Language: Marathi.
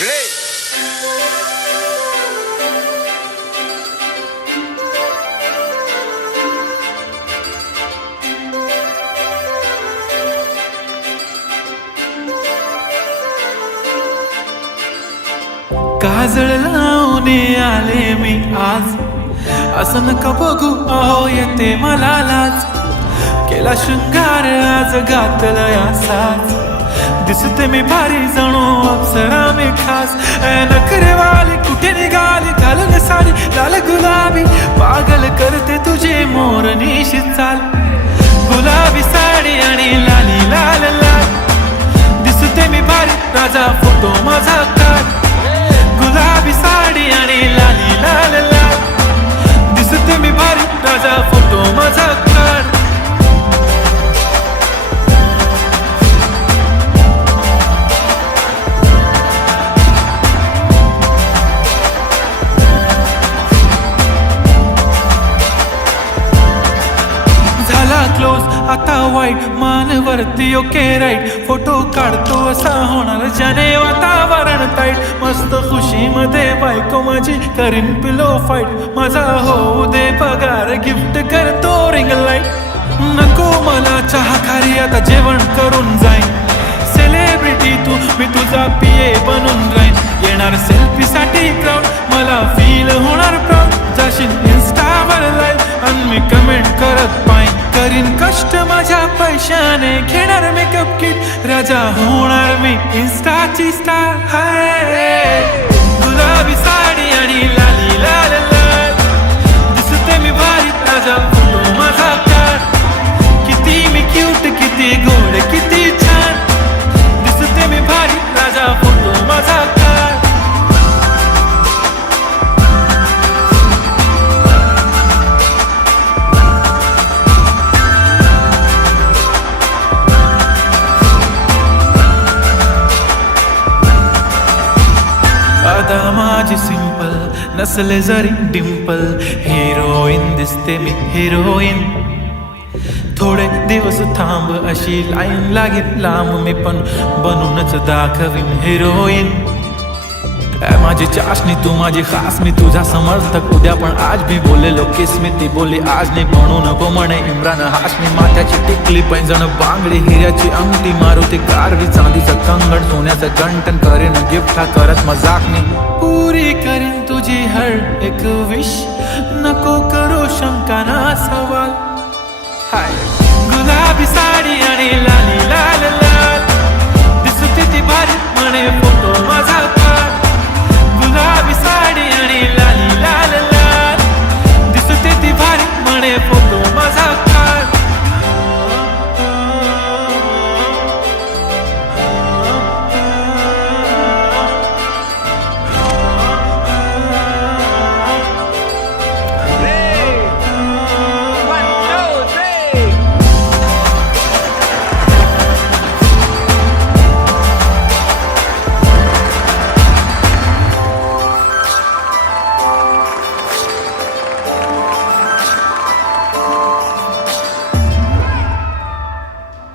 काजळ लावून आले मी आज, असं नका बघू अहो येते मला लाज. केला शृंगार आज घातला साज, दिसते मी भारी जणू अप्सरा मी खास. नखरेवाली कुठे निघाली घालून साडी लाल गुलाबी, पागल करते तुझे मोरनीशी चाल. गुलाबी साडी आणि लाली लाल लाल, दिसते मी भारी राजा फोटो माझा काढ. गुलाबी साडी आणि लाली लाल लाल, दिसते मी भारी राजा फोटो माझा काढ. झाला क्लोज आता वाईट मानवरती ओके राईट, फोटो काढतो असा होणार ज्याने वातावरण टाईट. मस्त खुशी मध्ये बायको माझी करीन पिलो फाईट, माझा होऊ दे पगार गिफ्ट करतो रिंग लाईट. नको मला चहा खारी आता जेवण करून जाईन, सेलिब्रिटी तू मी तुझा पिये बनून राहीन. येणार सेल्फी साठी क्राऊड मला फील होणार प्राऊड, जाशील इन्स्टावर लाईव्ह आणि मी कमेंट करत पाहिन. करीन कष्ट माझ्या पैशाने घेणार मेकअप किट, राजा होणार मी इन्स्टाची स्टार. हाय गुलाबी साडी आणि लाली लाल लाल, दिसते मी भारी राजा फोटो माझा काढ. किती मी क्यूट किती गोड किती छान, दिसते मी भारी राजा फोटो माझा काढ. अदा माझी सिंपल नसले जरी डिंपल, हिरोईन दिसते मी हिरोईन. थोडे दिवस थांब अशी लाईन लागेल लांब, मी पण बनूनच दाखवीन हिरोईन. माझी चाशनी तू माझी खास, मी तुझा समर्थक उद्या पण आज भी बोलेलो किस मी. ती बोली आज नाही म्हणू नको म्हणे इम्रान हाशमी. माथ्याची टिकली पैंजण बांगडी हिऱ्याची अंगठी, मारुती कारवी चांदीचं कंगण सोन्याचं गंटन. करेन गिफ्ट हा करत मजाकनी, पुरी करीन तुझी हर एक विश. नको करू शंका ना सवाल. हाय गुलाबी साडी आणि लाली लाल लाल, दिसते ती भारी म्हणे फोटो माझा.